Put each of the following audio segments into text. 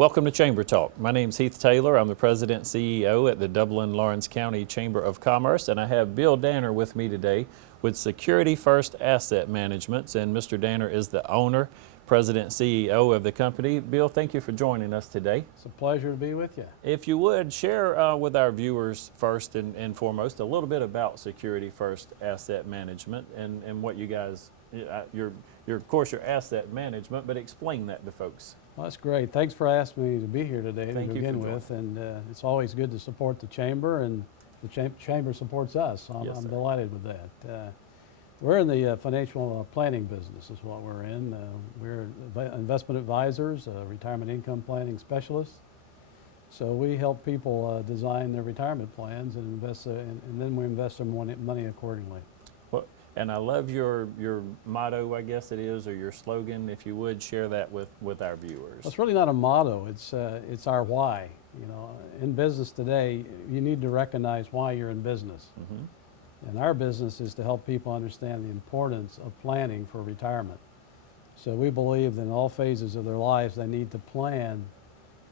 Welcome to Chamber Talk. My name's Heath Taylor. I'm the President and CEO at the Dublin-Lawrence County Chamber of Commerce, and I have Bill Danner with me today with Security First Asset Management, and Mr. Danner is the owner, President and CEO of the company. Bill, thank you for joining us today. It's a pleasure to be with you. If you would, share with our viewers first and foremost a little bit about Security First Asset Management and what you guys, of course, your asset management, but explain that to folks. Well, that's great. Thanks for asking me to be here today to Thank you begin for with. And it's always good to support the Chamber, and the Chamber supports us. So Yes, I'm sir. delighted with that. We're in the financial planning business is what we're in. We're investment advisors, retirement income planning specialists. So we help people design their retirement plans and invest, and then we invest their money accordingly. Well, and I love your motto, I guess it is, or your slogan. If you would share that with our viewers. It's really not a motto. It's our why. You know, in business today, you need to recognize why you're in business. Mm-hmm. And our business is to help people understand the importance of planning for retirement. So we believe that in all phases of their lives, they need to plan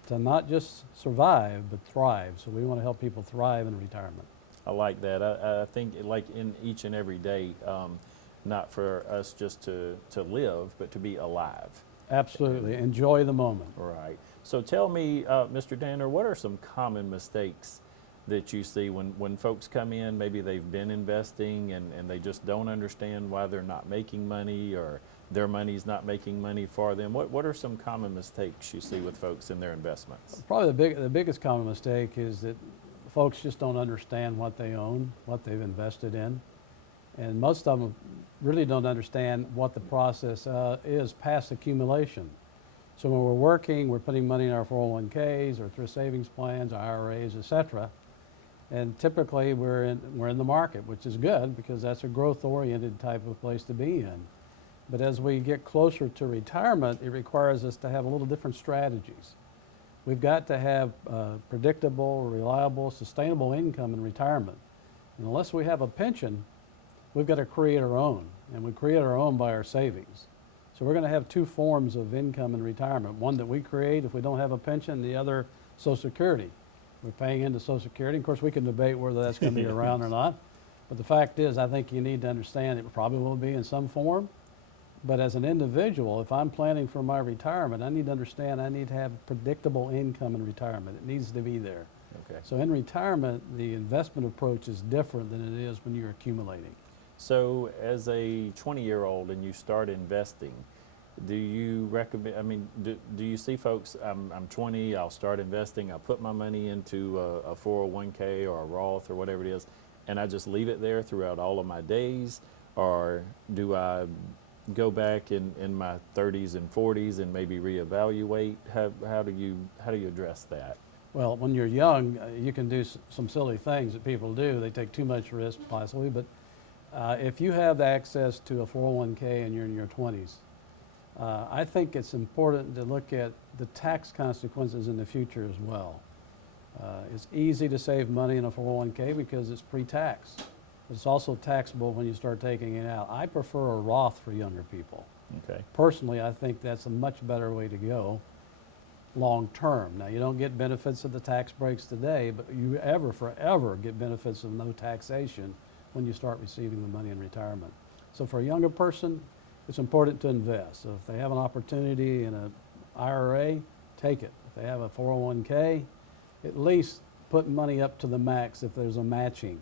to not just survive, but thrive. So we want to help people thrive in retirement. I like that. I think like in each and every day, not for us just to live, but to be alive. Absolutely. Enjoy the moment. Right. So tell me, Mr. Danner, what are some common mistakes that you see when folks come in, maybe they've been investing and they just don't understand why they're not making money or their money's not making money for them? What are some common mistakes you see with folks in their investments? Probably the biggest common mistake is that folks just don't understand what they own, what they've invested in. And most of them really don't understand what the process is past accumulation. So when we're working, we're putting money in our 401ks or thrift savings plans, IRAs, etc. And typically we're in the market, which is good because that's a growth-oriented type of place to be in. But as we get closer to retirement, it requires us to have a little different strategies. We've got to have predictable, reliable, sustainable income in retirement. And unless we have a pension, we've got to create our own, and we create our own by our savings. So we're going to have two forms of income in retirement, one that we create if we don't have a pension, the other Social Security. We're paying into Social Security. Of course, we can debate whether that's going to be around or not, but the fact is I think you need to understand it probably will be in some form. But as an individual, if I'm planning for my retirement, I need to understand I need to have predictable income in retirement. It needs to be there. Okay. So in retirement, the investment approach is different than it is when you're accumulating. So as a 20-year-old and you start investing, do you recommend, I mean, do you see folks, I'm 20, I'll start investing, I'll put my money into a 401k or a Roth or whatever it is, and I just leave it there throughout all of my days? Or do I go back in my 30s and 40s and maybe reevaluate? How do you address that? Well, when you're young, you can do some silly things that people do. They take too much risk possibly, but if you have access to a 401k and you're in your 20s, I think it's important to look at the tax consequences in the future as well. It's easy to save money in a 401k because it's pre-tax. It's also taxable when you start taking it out. I prefer a Roth for younger people. Okay. Personally, I think that's a much better way to go long term. Now, you don't get benefits of the tax breaks today, but you forever get benefits of no taxation when you start receiving the money in retirement. So for a younger person, it's important to invest. So if they have an opportunity in an IRA, take it. If they have a 401k, at least put money up to the max if there's a matching.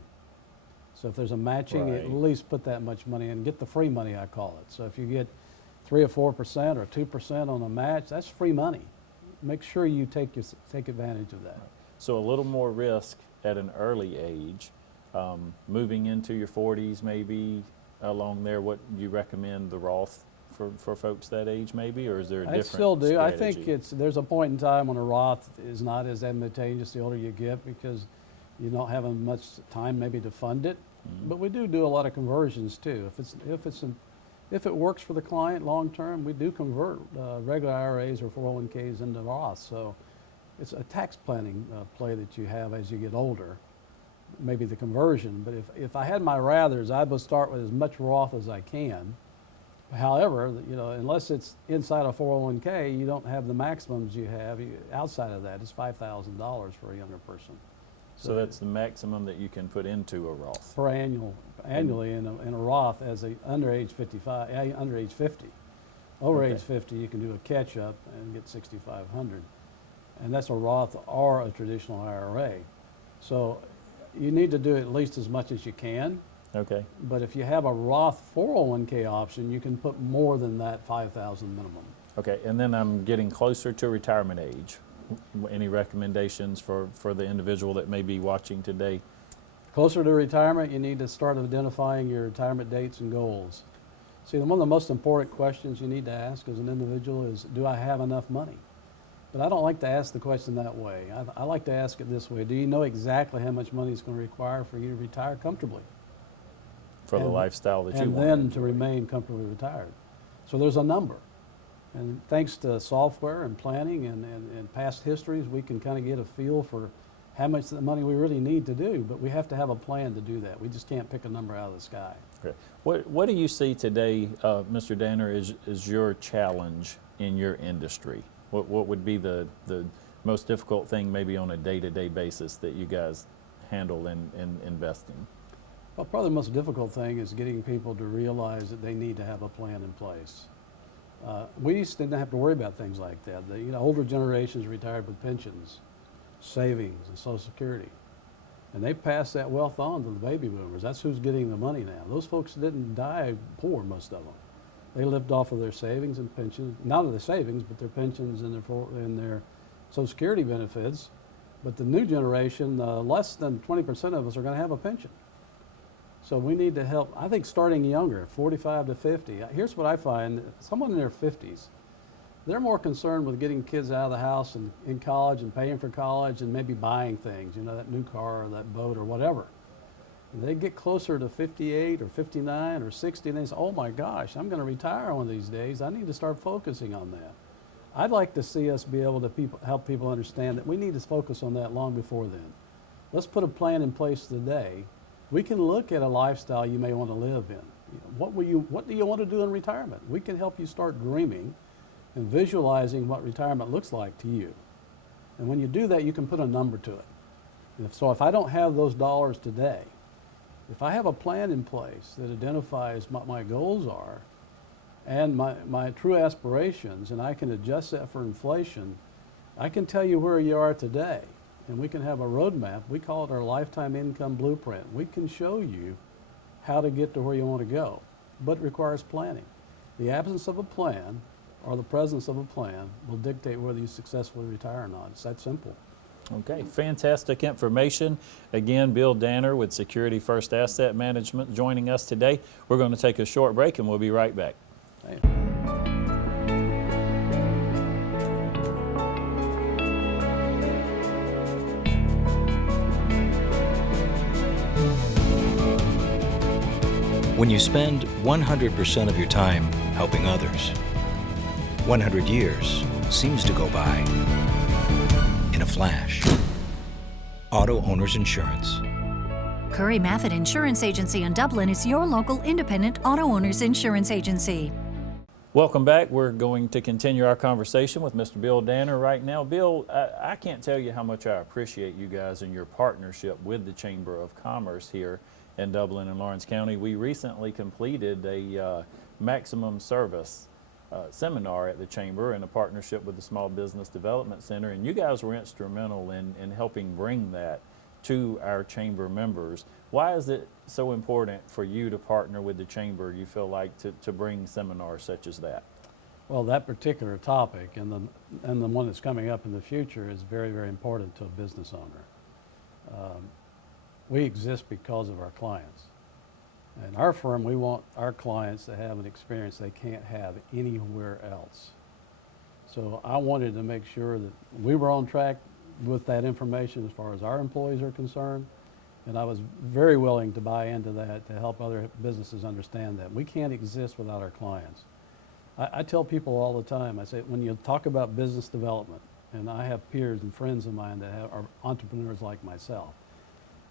So if there's a matching, Right. at least put that much money in. Get the free money, I call it. So if you get 3 or 4% or 2% on a match, that's free money. Make sure you take advantage of that. So a little more risk at an early age, moving into your 40s maybe along there. What you recommend the Roth for folks that age maybe, or is there a different I still do. strategy? I think there's a point in time when a Roth is not as advantageous the older you get because you don't have much time maybe to fund it. Mm-hmm. But we do a lot of conversions too. If it works for the client long term, we do convert regular IRAs or 401ks into Roth. So it's a tax planning play that you have as you get older, maybe the conversion. But if I had my rathers, I would start with as much Roth as I can However, unless it's inside a 401k, you don't have the maximums you have. Outside of that, it's $5,000 for a younger person. So that's the maximum that you can put into a Roth. Per annually in a Roth as under age 55, under age 50. Over Okay. age 50, you can do a catch-up and get 6,500. And that's a Roth or a traditional IRA. So you need to do at least as much as you can. Okay. But if you have a Roth 401k option, you can put more than that 5,000 minimum. Okay, and then I'm getting closer to retirement age. Any recommendations for the individual that may be watching today? Closer to retirement, you need to start identifying your retirement dates and goals. See, one of the most important questions you need to ask as an individual is, do I have enough money? But I don't like to ask the question that way. I like to ask it this way: do you know exactly how much money it's going to require for you to retire comfortably? For the lifestyle that you And want. then to remain comfortably retired. So there's a number. And thanks to software and planning and past histories, we can kind of get a feel for how much the money we really need to do, but we have to have a plan to do that. We just can't pick a number out of the sky. Okay. What do you see today, Mr. Danner, is your challenge in your industry? What would be the most difficult thing maybe on a day-to-day basis that you guys handle in investing? Well, probably the most difficult thing is getting people to realize that they need to have a plan in place. We used to didn't have to worry about things like that. The older generations retired with pensions, savings, and Social Security. And they passed that wealth on to the baby boomers. That's who's getting the money now. Those folks didn't die poor, most of them. They lived off of their savings and pensions, not of their savings, but their pensions and their Social Security benefits. But the new generation, less than 20% of us are going to have a pension. So we need to help, I think, starting younger, 45 to 50. Here's what I find: someone in their 50s, they're more concerned with getting kids out of the house and in college and paying for college and maybe buying things, that new car or that boat or whatever. And they get closer to 58 or 59 or 60 and they say, oh my gosh, I'm going to retire one of these days. I need to start focusing on that. I'd like to see us be able to help people understand that we need to focus on that long before then. Let's put a plan in place today. We can look at a lifestyle you may want to live in. What do you want to do in retirement? We can help you start dreaming and visualizing what retirement looks like to you. And when you do that, you can put a number to it. So if I don't have those dollars today, if I have a plan in place that identifies what my goals are and my true aspirations, and I can adjust that for inflation, I can tell you where you are today. And we can have a roadmap. We call it our lifetime income blueprint. We can show you how to get to where you want to go, but it requires planning. The absence of a plan or the presence of a plan will dictate whether you successfully retire or not. It's that simple. Okay, fantastic information. Again, Bill Danner with Security First Asset Management joining us today. We're going to take a short break and we'll be right back. Hey. When you spend 100% of your time helping others, 100 years seems to go by in a flash. Auto Owners Insurance. Curry Maffett Insurance Agency in Dublin is your local independent auto owners insurance agency. Welcome back. We're going to continue our conversation with Mr. Bill Danner right now. Bill, I can't tell you how much I appreciate you guys and your partnership with the Chamber of Commerce here in Dublin and Lawrence County. We recently completed a maximum service seminar at the Chamber in a partnership with the Small Business Development Center, and you guys were instrumental in helping bring that to our Chamber members. Why is it so important for you to partner with the Chamber, you feel like, to bring seminars such as that? Well, that particular topic and the one that's coming up in the future is very, very important to a business owner. We exist because of our clients. In our firm, we want our clients to have an experience they can't have anywhere else. So I wanted to make sure that we were on track with that information as far as our employees are concerned, and I was very willing to buy into that to help other businesses understand that. We can't exist without our clients. I tell people all the time, I say, when you talk about business development, and I have peers and friends of mine that are entrepreneurs like myself,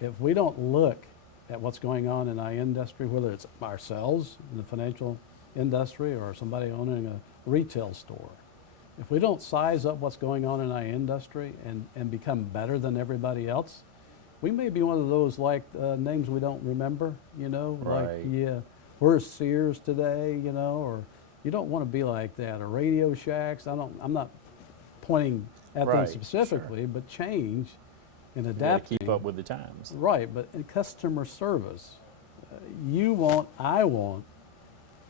if we don't look at what's going on in our industry, whether it's ourselves in the financial industry or somebody owning a retail store. If we don't size up what's going on in our industry and become better than everybody else, we may be one of those like names we don't remember, you know, like, Right. yeah, where's Sears today, you know, or you don't want to be like that, or Radio Shacks. I'm not pointing at them Right, specifically, but change and You gotta adapting. keep up with the times. Right, but in customer service, I want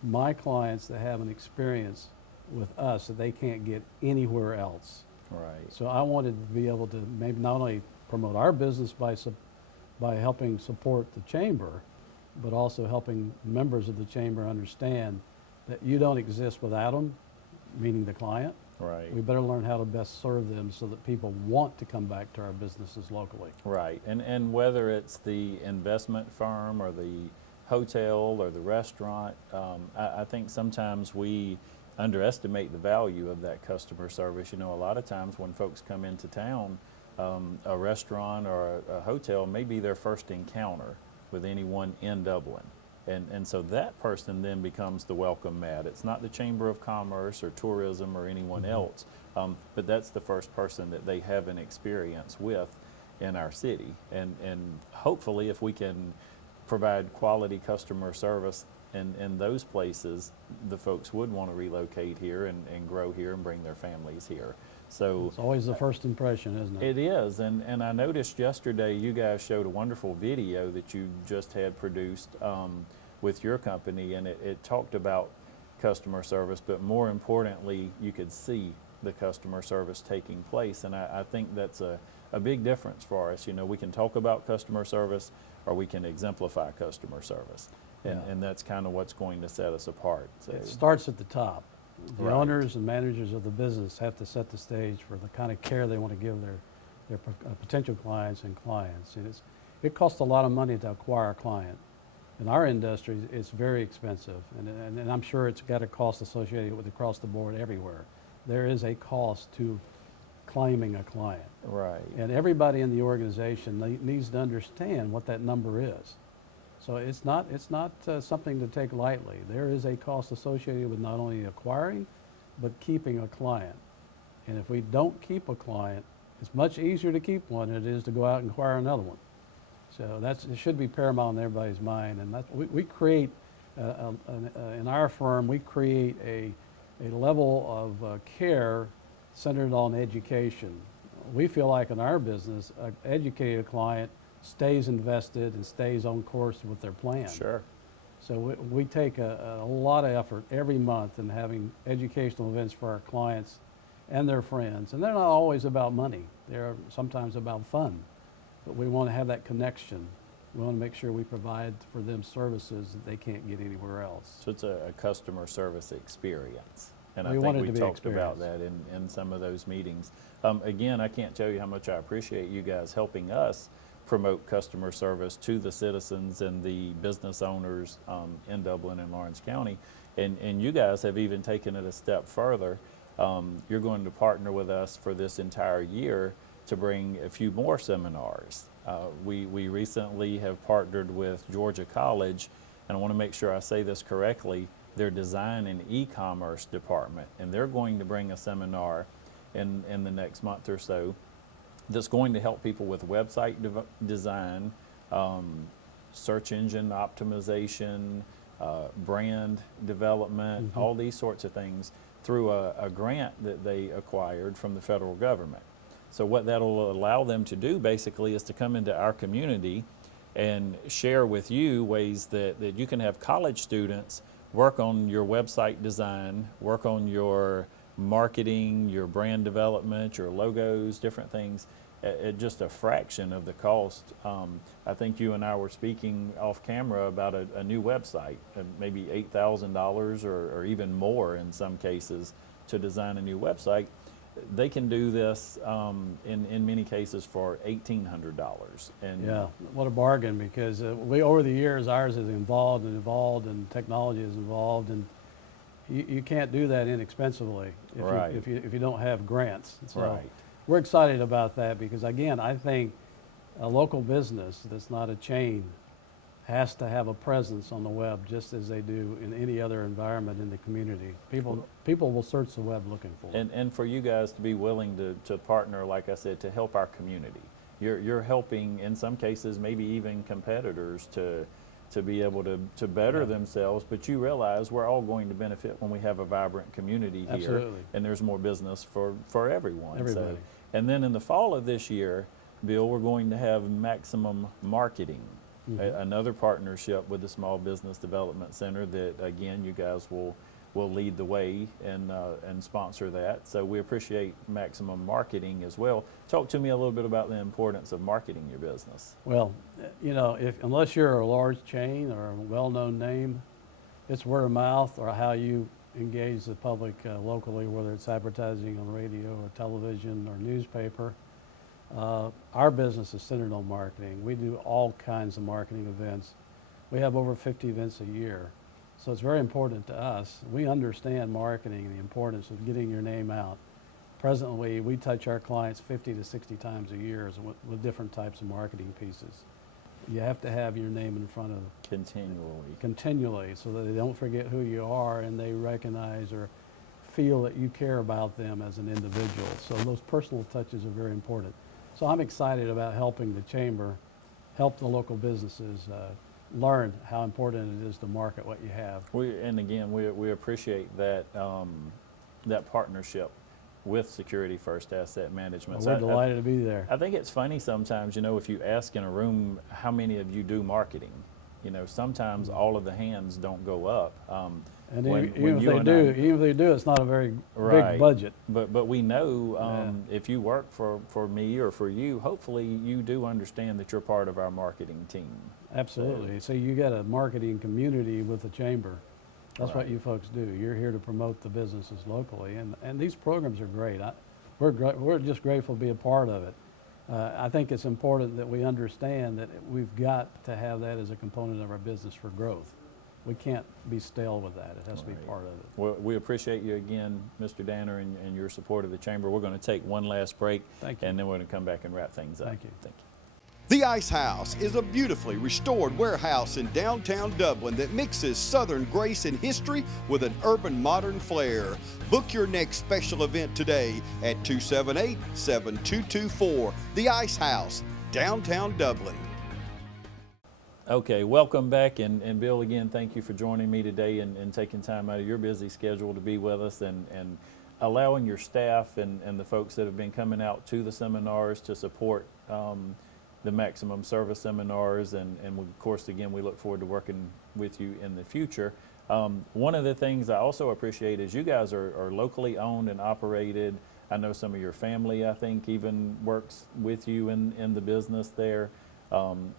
my clients to have an experience with us that they can't get anywhere else. Right. So I wanted to be able to maybe not only promote our business by helping support the chamber, but also helping members of the chamber understand that you don't exist without them, meaning the client. Right. We better learn how to best serve them so that people want to come back to our businesses locally. Right, and whether it's the investment firm or the hotel or the restaurant, I think sometimes we underestimate the value of that customer service. You know, a lot of times when folks come into town, a restaurant or a hotel may be their first encounter with anyone in Dublin. And so that person then becomes the welcome mat. It's not the Chamber of Commerce or tourism or anyone else, but that's the first person that they have an experience with in our city. And hopefully if we can provide quality customer service in those places, the folks would want to relocate here and grow here and bring their families here. So It's always the first impression, isn't it? it is, and I noticed yesterday you guys showed a wonderful video that you just had produced with your company, and it talked about customer service, but more importantly, you could see the customer service taking place, and I think that's a big difference for us. You know, we can talk about customer service, or we can exemplify customer service, Yeah. and that's kind of what's going to set us apart. So, It starts at the top. The Right. owners and managers of the business have to set the stage for the kind of care they want to give their potential clients and clients. And it costs a lot of money to acquire a client. In our industry, it's very expensive, and I'm sure it's got a cost associated with across the board everywhere. There is a cost to claiming a client. right. And everybody in the organization needs to understand what that number is. So it's not something to take lightly. There is a cost associated with not only acquiring, but keeping a client. And if we don't keep a client, it's much easier to keep one than it is to go out and acquire another one. So it should be paramount in everybody's mind. And we create, in our firm, we create a level of care centered on education. We feel like in our business, an educated client stays invested and stays on course with their plan. Sure. So we take a lot of effort every month in having educational events for our clients and their friends. And they're not always about money. They're sometimes about fun. But we want to have that connection. We want to make sure we provide for them services that they can't get anywhere else. So it's a customer service experience. And We I want think it we to be talked about experience. that in some of those meetings. Again, I can't tell you how much I appreciate you guys helping us promote customer service to the citizens and the business owners in Dublin and Lawrence County. And you guys have even taken it a step further. You're going to partner with us for this entire year to bring a few more seminars. We recently have partnered with Georgia College, and I want to make sure I say this correctly, their design and e-commerce department, and they're going to bring a seminar in the next month or so that's going to help people with website design, search engine optimization, brand development, all these sorts of things through a grant that they acquired from the federal government. So what that'll allow them to do basically is to come into our community and share with you ways that you can have college students work on your website design, work on your marketing, your brand development, your logos, different things at just a fraction of the cost. I think you and I were speaking off camera about a new website, maybe $8,000 or even more in some cases to design a new website. They can do this in many cases for $1,800. And Yeah, what a bargain, because we, over the years, ours has evolved and technology has evolved, and you can't do that inexpensively Right. if you don't have grants. So Right. we're excited about that because, again, I think a local business that's not a chain has to have a presence on the web just as they do in any other environment in the community. People will search the web looking for it. And for you guys to be willing to partner, like I said, to help our community. You're helping, in some cases, maybe even competitors to be able to better themselves, but you realize we're all going to benefit when we have a vibrant community here. Absolutely. And there's more business for everyone. Everybody. And then in the fall of this year, Bill, we're going to have Maximum Marketing, another partnership with the Small Business Development Center that, again, you guys will lead the way and sponsor that. So we appreciate Maximum Marketing as well. Talk to me a little bit about the importance of marketing your business. Well, unless you're a large chain or a well-known name, it's word of mouth or how you engage the public locally, whether it's advertising on radio or television or newspaper. Our business is centered on marketing. We do all kinds of marketing events. We have over 50 events a year. So it's very important to us. We understand marketing and the importance of getting your name out. Presently, we touch our clients 50 to 60 times a year with different types of marketing pieces. You have to have your name in front of continually so that they don't forget who you are and they recognize or feel that you care about them as an individual. So those personal touches are very important. So I'm excited about helping the Chamber help the local businesses learn how important it is to market what you have. We appreciate that that partnership with Security First Asset Management. Well, we're delighted to be there. I think it's funny sometimes, if you ask in a room how many of you do marketing, sometimes all of the hands don't go up. And even if they do, it's not a very big budget. But we know if you work for me or for you, hopefully you do understand that you're part of our marketing team. Absolutely. So you got a marketing community with the Chamber. That's what you folks do. You're here to promote the businesses locally, and these programs are great. We're just grateful to be a part of it. I think it's important that we understand that we've got to have that as a component of our business for growth. We can't be stale with that. It has to be part of it. Well, we appreciate you again, Mr. Danner, and your support of the Chamber. We're going to take one last break, Thank you. And then we're going to come back and wrap things up. Thank you. Thank you. The Ice House is a beautifully restored warehouse in downtown Dublin that mixes Southern grace and history with an urban modern flair. Book your next special event today at 278-7224. The Ice House, downtown Dublin. Okay, welcome back, and Bill, again, thank you for joining me today and taking time out of your busy schedule to be with us and allowing your staff and the folks that have been coming out to the seminars to support the Maximum Service seminars, and of course, again, we look forward to working with you in the future. One of the things I also appreciate is you guys are locally owned and operated. I know some of your family, I think, even works with you in the business there.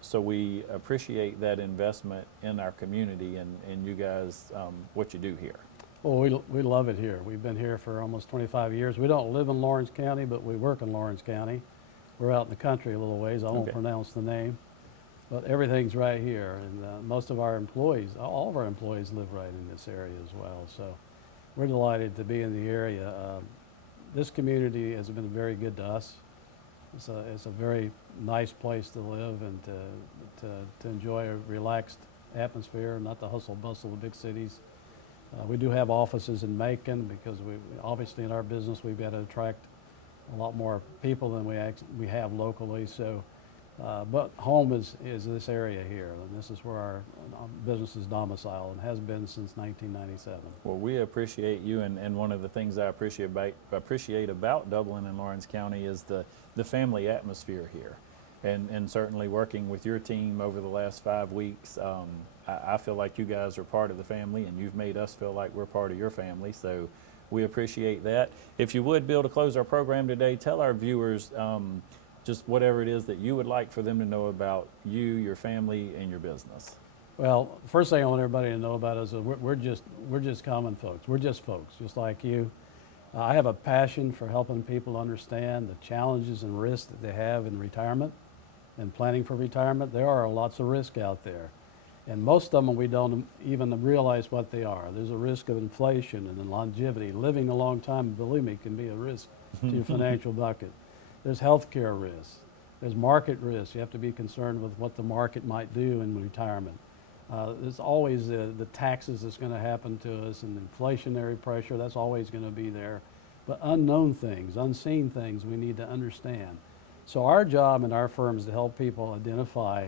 So we appreciate that investment in our community and you guys, what you do here. Well, we love it here. We've been here for almost 25 years. We don't live in Lawrence County, but we work in Lawrence County. We're out in the country a little ways. I won't pronounce the name, but everything's right here. And most of our employees, all of our employees live right in this area as well. So we're delighted to be in the area. This community has been very good to us. It's a very nice place to live and to enjoy a relaxed atmosphere, not the hustle bustle of big cities. We do have offices in Macon because obviously in our business we've got to attract a lot more people than we have locally. So, but home is this area here, and this is where our business is domiciled and has been since 1997. Well, we appreciate you, and one of the things I appreciate about Dublin and Lawrence County is the family atmosphere here, and certainly working with your team over the last 5 weeks. I feel like you guys are part of the family, and you've made us feel like we're part of your family. So we appreciate that. If you would, Bill, to close our program today, tell our viewers just whatever it is that you would like for them to know about you, your family, and your business. Well, first thing I want everybody to know about is that we're just common folks. We're just folks, just like you. I have a passion for helping people understand the challenges and risks that they have in retirement and planning for retirement. There are lots of risks out there, and most of them we don't even realize what they are. There's a risk of inflation and longevity. Living a long time, believe me, can be a risk to your financial bucket. There's healthcare risks. There's market risk. You have to be concerned with what the market might do in retirement. There's always the taxes that's going to happen to us, and inflationary pressure, that's always going to be there. But unknown things, unseen things we need to understand. So our job in our firm is to help people identify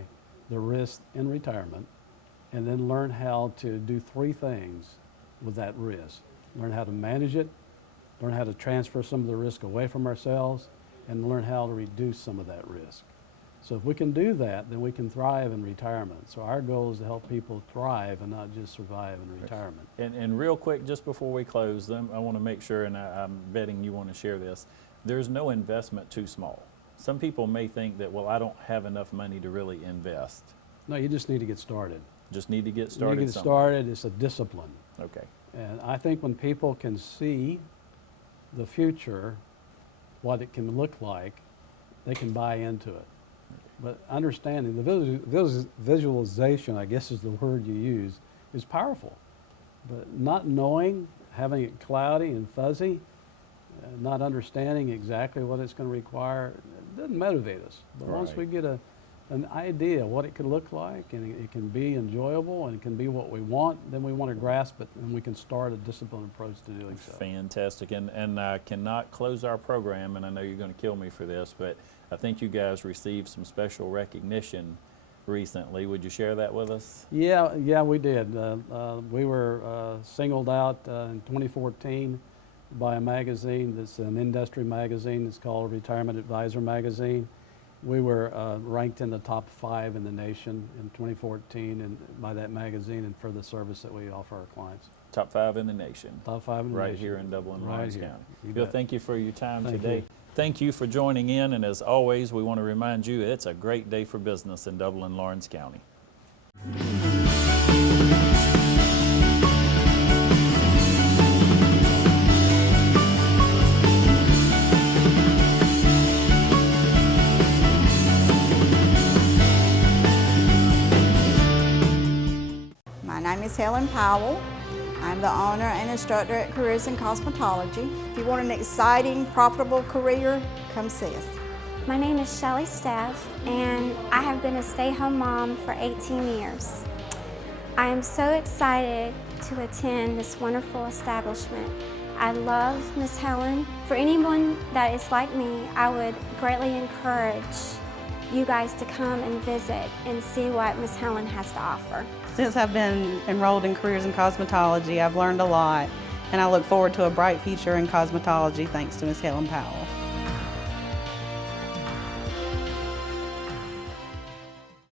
the risk in retirement and then learn how to do three things with that risk. Learn how to manage it, learn how to transfer some of the risk away from ourselves, and learn how to reduce some of that risk. So if we can do that, then we can thrive in retirement. So our goal is to help people thrive and not just survive in retirement. And real quick, just before we close them, I want to make sure, and I'm betting you want to share this, there's no investment too small. Some people may think that, well, I don't have enough money to really invest. No, you just need to get started. Just need to get You started need to get somewhere. started. It's a discipline. Okay. And I think when people can see the future, what it can look like, they can buy into it. But understanding, the visualization, I guess is the word you use, is powerful. But not knowing, having it cloudy and fuzzy, not understanding exactly what it's going to require, it doesn't motivate us. But once we get an idea what it could look like, and it can be enjoyable, and it can be what we want, then we want to grasp it, and we can start a disciplined approach to doing so. Fantastic. And I cannot close our program, and I know you're going to kill me for this, but I think you guys received some special recognition recently. Would you share that with us? Yeah, we did. We were singled out in 2014 by a magazine that's an industry magazine. It's called Retirement Advisor Magazine. We were ranked in the top 5 in the nation in 2014 and by that magazine, and for the service that we offer our clients. Top 5 in the nation. Top 5 in the nation. Right here in Dublin, Right Lawrence here. County. You Bill, bet. thank you for your time Thank today. you. Thank you for joining in, and as always, we want to remind you it's a great day for business in Dublin, Lawrence County. My name is Helen Powell. I'm the owner and instructor at Careers in Cosmetology. If you want an exciting, profitable career, come see us. My name is Shelly Staff, and I have been a stay-home mom for 18 years. I am so excited to attend this wonderful establishment. I love Miss Helen. For anyone that is like me, I would greatly encourage you guys to come and visit and see what Miss Helen has to offer. Since I've been enrolled in Careers in Cosmetology, I've learned a lot, and I look forward to a bright future in cosmetology thanks to Miss Helen Powell.